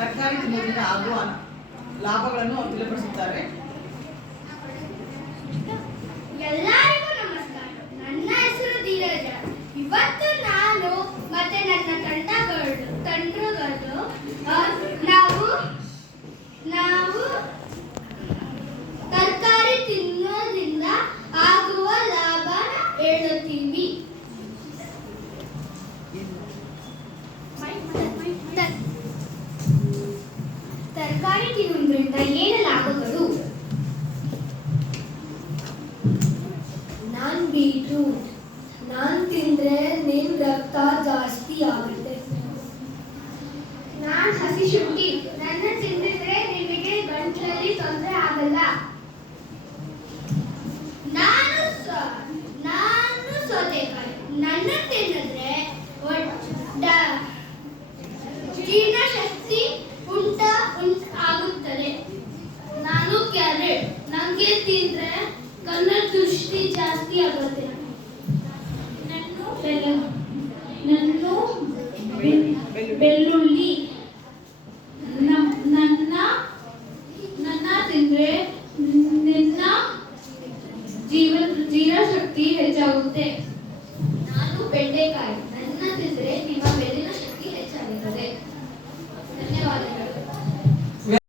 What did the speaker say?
ತರಕಾರಿ ತಿನ್ನೋದ್ರಿಂದ ಆಗುವ ಲಾಭಗಳನ್ನು ಅವರು ತಿಳಿಪಡಿಸುತ್ತಾರೆ. ಎಲ್ಲರಿಗೂ ನಮಸ್ಕಾರ. ನನ್ನ ಹೆಸರು ಧೀರಜ. ಇವತ್ತು ನಾನು ಮತ್ತೆ ನನ್ನ ತಂಡಗಳು ನಾವು ತರಕಾರಿ ತಿನ್ನೋದ್ರಿಂದ ಆಗುವ ಲಾಭನ ಹೇಳುತ್ತೀವಿ. ತರಕಾರಿ ತಿನ್ನೋದ್ರಿಂದ ಏನು ಲಾಭಗಳು? ಬೀಟ್ರೂಟ್ ನಾನು ತಿಂದ್ರೆ ನಿಮ್ ರಕ್ತ ಜಾಸ್ತಿ ಆಗುತ್ತೆ. ನಾನು ಹಸಿ ಶುಂಠಿ, ನನ್ನ ತಿಂದಿದ್ರೆ ನಿಮಗೆ ಗಂಟಲಲ್ಲಿ ತೊಂದರೆ ಆಗಲ್ಲ. ನಾನು ಸೌತೆಕಾಯಿ, ನನ್ನ ತಿಂದಿದ್ರೆ ಜೀರ್ಣಶಕ್ತಿ ಆಗುತ್ತದೆ. ನಾನು ಕ್ಯಾರೆಟ್, ನನಗೆ ತಿಂದ್ರೆ ಕಣ್ಣ ದೃಷ್ಟಿ ಜಾಸ್ತಿ ಆಗುತ್ತೆ. ನಾನು ಬೆಳ್ಳುಳ್ಳಿ, ನನ್ನ ತಿಂದ್ರೆ ನಿನ್ನ ಜೀರ್ಣಶಕ್ತಿ ಹೆಚ್ಚಾಗುತ್ತೆ. ನಾನು ಬೆಂಡೆಕಾಯಿ, ನನ್ನ ತಿಂದ್ರೆ ನಿಮ್ಮ ಬೆಳ್ಳಿನ ಶಕ್ತಿ ಹೆಚ್ಚಾಗುತ್ತದೆ.